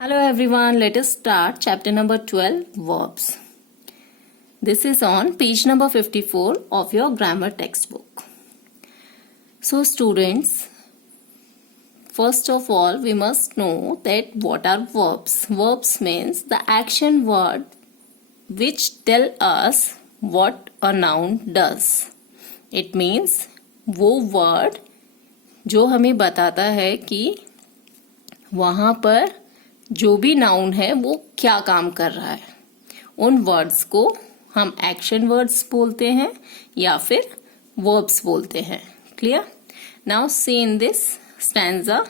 Hello everyone, let us start chapter number 12, verbs. This is on page number 54 of your grammar textbook. So students, first of all we must know that what are verbs. Verbs means the action word which tell us what a noun does. It means वो word जो हमें बताता है कि वहाँ पर जो भी नाउन है वो क्या काम कर रहा है. उन वर्ड्स को हम एक्शन वर्ड्स बोलते हैं या फिर वर्ब्स बोलते हैं. Clear? Now see in this stanza.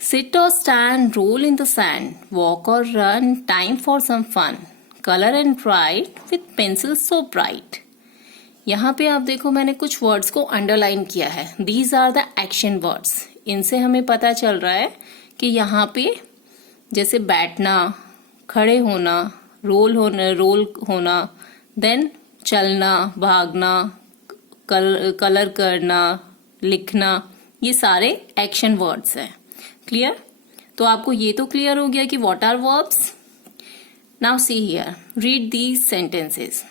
Sit or stand, roll in the sand, walk or run, time for some fun, color and write with pencil so bright. यहाँ पे आप देखो मैंने कुछ वर्ड्स को अंडरलाइन किया है. These are the action words. इनसे हमें पता चल रहा है कि यहाँ पे जैसे बैठना, खड़े होना, रोल होना, देन चलना, भागना, कलर करना, लिखना, ये सारे एक्शन वर्ड्स हैं. क्लियर? तो आपको ये तो क्लियर हो गया कि what are verbs. Now see here, read these sentences.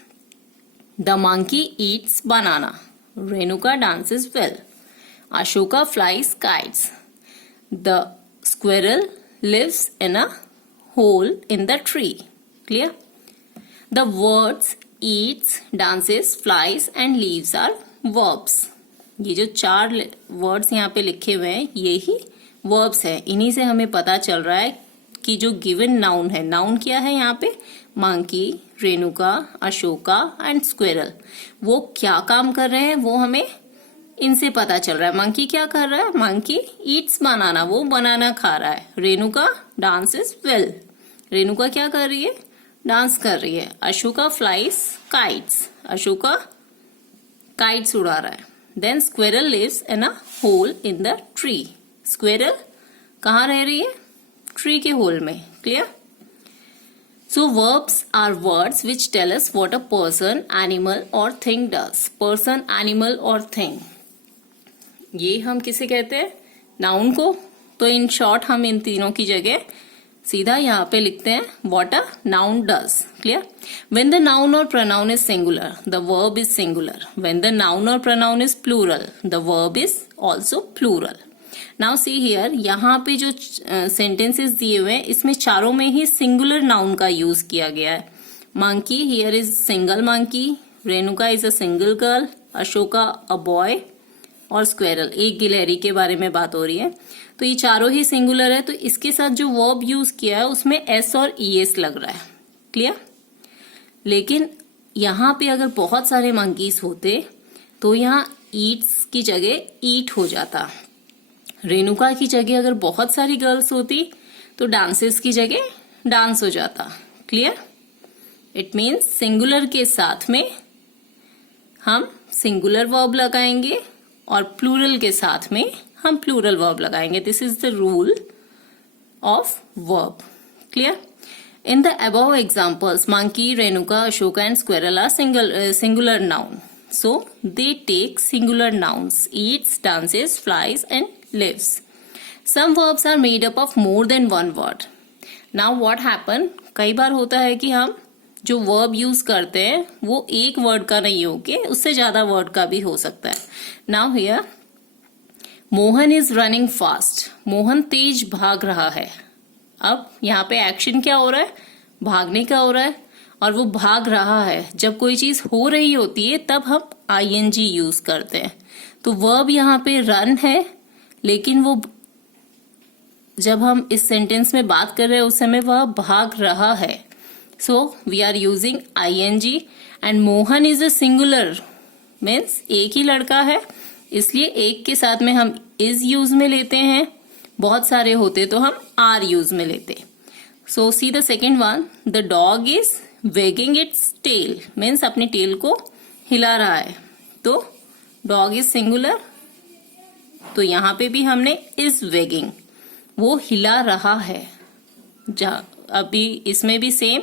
The monkey eats banana, Renuka dances well, Ashoka flies kites, the squirrel lives in a hole in the tree. Clear? The words eats, dances, flies and leaves are verbs. ये जो चार words यहाँ पे लिखे हुए हैं ये ही verbs है. इन्हीं से हमें पता चल रहा है कि जो गिवन नाउन है, नाउन क्या है यहाँ पे, monkey, Renuka, Ashoka and squirrel, वो क्या काम कर रहे हैं वो हमें इनसे पता चल रहा है. मंकी क्या कर रहा है? मंकी ईट्स बनाना, वो बनाना खा रहा है. रेणुका डांसेस वेल, रेणुका क्या कर रही है? डांस कर रही है. Ashoka flies kites, Ashoka kites उड़ा रहा है. Then squirrel lives in a hole in the tree, squirrel कहाँ रह रही है? ट्री के होल में. Clear? So verbs are words which tell us what a person, animal or thing does. Person, animal or thing. ये हम किसे कहते हैं? नाउन को. तो इन शॉर्ट हम इन तीनों की जगह सीधा यहाँ पे लिखते हैं what a noun does. Clear? When the noun or pronoun is singular, the verb is singular. When the noun or pronoun is plural, the verb is also plural. Now see here, यहाँ पे जो sentences दिए हुए हैं इसमें चारों में ही singular noun का यूज किया गया है. Monkey here is single monkey, Renuka is a single girl, Ashoka a boy और स्क्वेरल, एक गिलहरी के बारे में बात हो रही है. तो ये चारों ही सिंगुलर है. तो इसके साथ जो वर्ब यूज किया है उसमें एस और ईएस लग रहा है. क्लियर? लेकिन यहाँ पे अगर बहुत सारे मंकीज होते तो यहाँ ईट्स की जगह ईट हो जाता. रेणुका की जगह अगर बहुत सारी गर्ल्स होती तो डांसेस की जगह डांस हो जाता. क्लियर? इट मीन्स सिंगुलर के साथ में हम सिंगुलर वर्ब लगाएंगे और प्लूरल के साथ में हम प्लूरल वर्ब लगाएंगे. This is the rule of verb. Clear? In the above examples monkey, Renuka, Ashoka and squirrel are singular noun. So they take singular nouns, eats, dances, flies and lives. Some verbs are made up of more than one word. Now what happen? कई बार होता है कि हम जो verb use करते हैं वो एक वर्ड का नहीं होके उससे ज्यादा वर्ड का भी हो सकता है. Now here, Mohan is running fast. Mohan तेज भाग रहा है. अब यहाँ पे एक्शन क्या हो रहा है? भागने का हो रहा है. और वो भाग रहा है. जब कोई चीज हो रही होती है तब हम ing यूज करते हैं. तो वर्ब यहाँ पे रन है, लेकिन वो जब हम इस सेंटेंस में बात कर रहे हैं उस समय वह भाग रहा है. So we are using ing and Mohan is a singular, means एक ही लड़का है, इसलिए एक के साथ में हम इज यूज में लेते हैं. बहुत सारे होते तो हम आर यूज में लेते. So see the second one, the dog is wagging its tail, means अपनी टेल को हिला रहा है. तो डॉग इज सिंगुलर, तो यहाँ पे भी हमने इज वेगिंग, वो हिला रहा है. अभी इसमें भी सेम,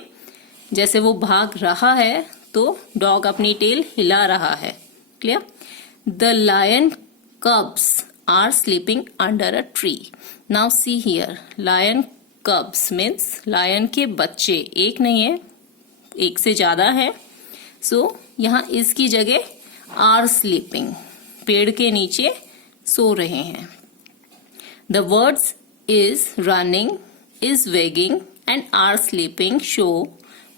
जैसे वो भाग रहा है तो डॉग अपनी टेल हिला रहा है. Clear? The lion cubs are sleeping under a tree. Now see here, lion cubs means lion के बच्चे, एक नहीं है, एक से ज्यादा है. सो यहाँ इसकी जगह आर स्लीपिंग, पेड़ के नीचे सो रहे हैं. The words is running, is wagging and are sleeping show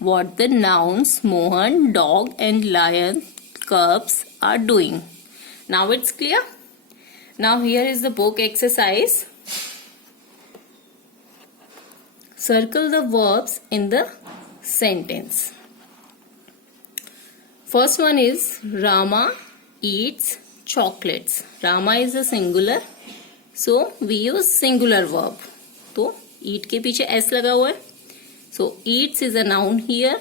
what the nouns Mohan, dog and lion, cubs are doing. Now it's clear. Now here is the book exercise. Circle the verbs in the sentence. First one is Rama eats chocolates. Rama is a singular, so we use singular verb. तो eat के पीछे s लगा हुआ है. So eats is a noun here,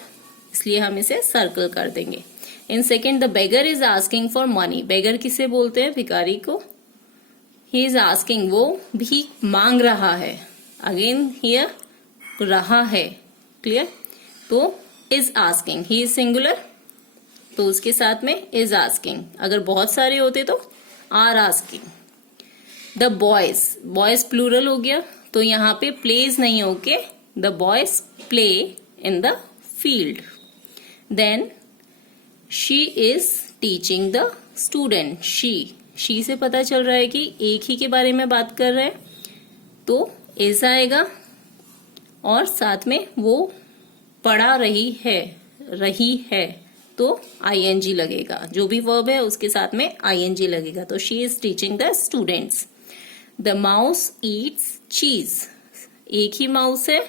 इसलिए हम इसे circle कर देंगे. In second, the beggar is asking for money. beggar किसे बोलते हैं? भिखारी को. He is asking, वो भीख मांग रहा है. Again here रहा है, clear? तो is asking, he is singular, तो उसके साथ में is asking. अगर बहुत सारे होते तो are asking. The boys, boys plural हो गया, तो यहाँ पे plays नहीं होके the boys play in the field. Then she is teaching the student. she से पता चल रहा है कि एक ही के बारे में बात कर रहे हैं, तो is आएगा और साथ में वो पढ़ा रही है तो ing लगेगा. जो भी verb है उसके साथ में ing लगेगा. तो she is teaching the students. The mouse eats cheese. एक ही माउस है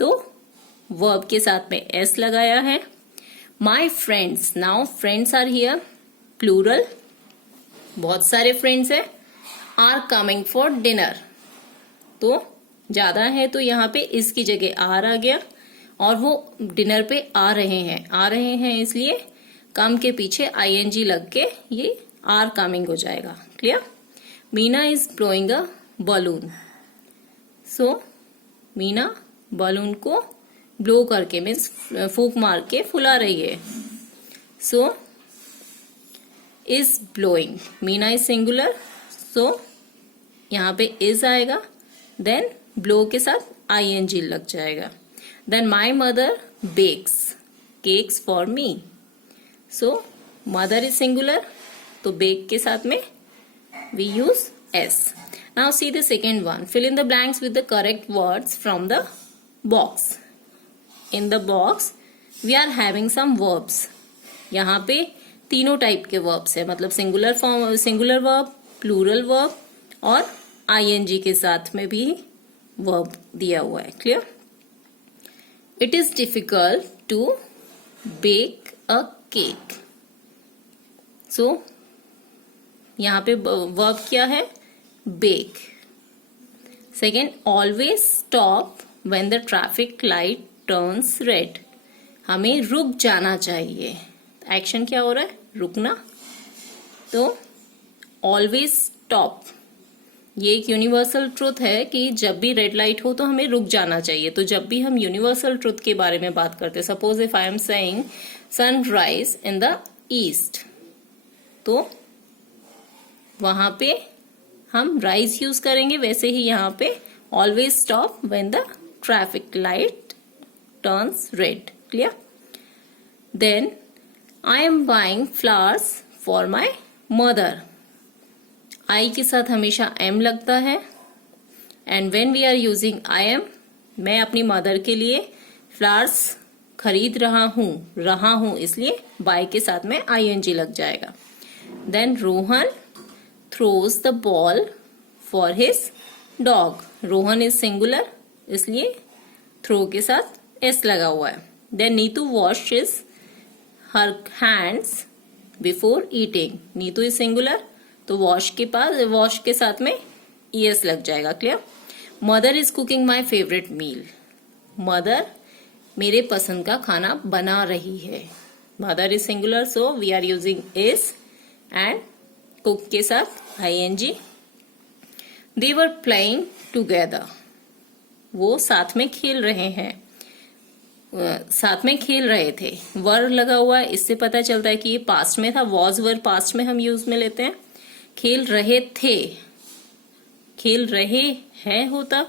तो वर्ब के साथ में s लगाया है. My friends, now friends are here, plural, बहुत सारे फ्रेंड्स है. आर कमिंग फॉर डिनर, तो ज्यादा है तो यहाँ पे इसकी जगह आर आ गया और वो डिनर पे आ रहे हैं इसलिए कम के पीछे ing लग के ये आर कमिंग हो जाएगा. Clear? Meena is blowing a balloon. So Meena balloon को ब्लो करके मीन्स फूंक मार के फुला रही है. So is blowing, Meena is singular, so यहाँ पे इज आएगा, देन ब्लो के साथ ing लग जाएगा. Then my mother bakes cakes for me. So mother is singular, तो बेक के साथ में we use s. Now see the second one. Fill in the blanks with the correct words from the box. In the box we are having some verbs. यहाँ पे तीनों type के verbs है, मतलब singular form, singular verb, plural verb और ing के साथ में भी वर्ब दिया हुआ है. Clear? It is difficult to bake a cake. So यहाँ पे वर्ब क्या है? Bake. Second, always stop when the traffic light turns red. हमें रुक जाना चाहिए. एक्शन क्या हो रहा है? रुकना. तो ऑलवेज स्टॉप, ये एक यूनिवर्सल ट्रुथ है कि जब भी रेड लाइट हो तो हमें रुक जाना चाहिए. तो जब भी हम यूनिवर्सल ट्रुथ के बारे में बात करते हैं, suppose if I am saying sunrise in the east, तो वहां पे हम राइज यूज करेंगे. वैसे ही यहाँ पे always stop when the traffic light turns red. Clear? Then I am buying flowers for my mother. I के साथ हमेशा एम लगता है and when we are using I am, मैं अपनी मदर के लिए फ्लावर्स खरीद रहा हूं इसलिए बाय के साथ में ing लग जाएगा. Then Rohan throws the ball for his dog. Rohan is singular, इसलिए थ्रो के साथ s लगा हुआ है. Then Neetu washes her hands before eating. Neetu is singular, तो वॉश के साथ में es लग जाएगा. Clear? Mother is cooking my favourite meal. Mother मेरे पसंद का खाना बना रही है. Mother is singular, so we are using is and cook के साथ ing. They were playing together. वो साथ में खेल रहे थे. वर लगा हुआ है, इससे पता चलता है कि ये पास्ट में था. वॉज वर पास्ट में हम यूज में लेते हैं. खेल रहे थे, खेल रहे हैं होता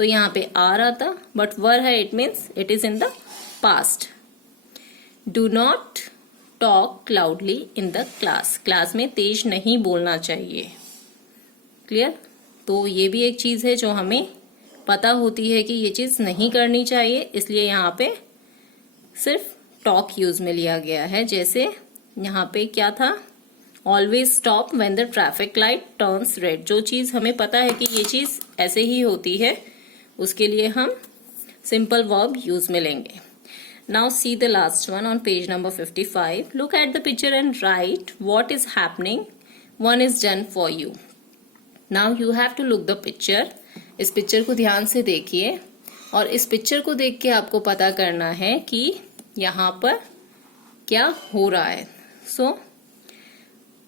तो यहाँ पे आर आता, बट वर है, it means it is in the past. Do not talk loudly in the class. Class में तेज नहीं बोलना चाहिए. क्लियर? तो ये भी एक चीज है जो हमें पता होती है कि ये चीज नहीं करनी चाहिए, इसलिए यहाँ पे सिर्फ टॉक यूज में लिया गया है. जैसे यहाँ पे क्या था, always stop when the traffic light turns red. जो चीज हमें पता है कि ये चीज ऐसे ही होती है, उसके लिए हम सिंपल वर्ब यूज में लेंगे. Now see the last one on page number 55. Look at the picture and write what is happening. One is done for you. Now you have to look the picture. इस picture को ध्यान से देखिए और इस picture को देख के आपको पता करना है कि यहाँ पर क्या हो रहा है. So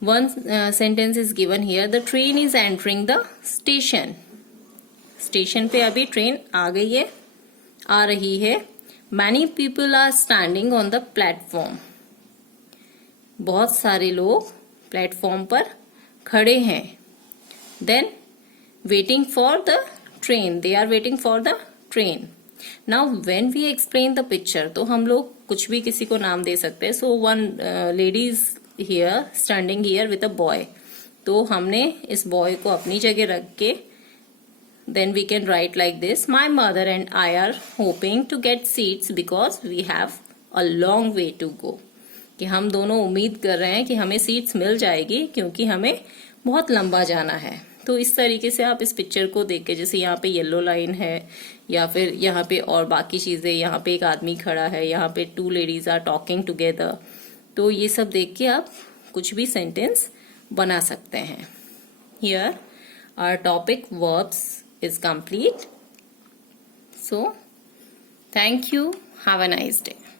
one sentence is given here. The train is entering the station. Station पे अभी ट्रेन आ गई है, आ रही है. Many people are standing on the platform. बहुत सारे लोग प्लेटफॉर्म पर खड़े हैं. Then waiting for the train. They are waiting for the train. Now when we explain the picture, तो हम लोग कुछ भी किसी को नाम दे सकते हैं. So one lady is here standing here with a boy. तो हमने इस बॉय को अपनी जगह रख के then we can write like this. My mother and I are hoping to get seats because we have a long way to go. कि हम दोनों उम्मीद कर रहे हैं कि हमें सीट्स मिल जाएगी क्योंकि हमें बहुत लंबा जाना है. तो इस तरीके से आप इस पिक्चर को देख के, जैसे यहाँ पे येलो लाइन है या फिर यहाँ पे और बाकी चीजें, यहाँ पे एक आदमी खड़ा है, यहाँ पे two ladies are talking together, तो ये सब देख के आप कुछ भी सेंटेंस बना सकते हैं. Here our topic verbs is complete. So, thank you. Have a nice day.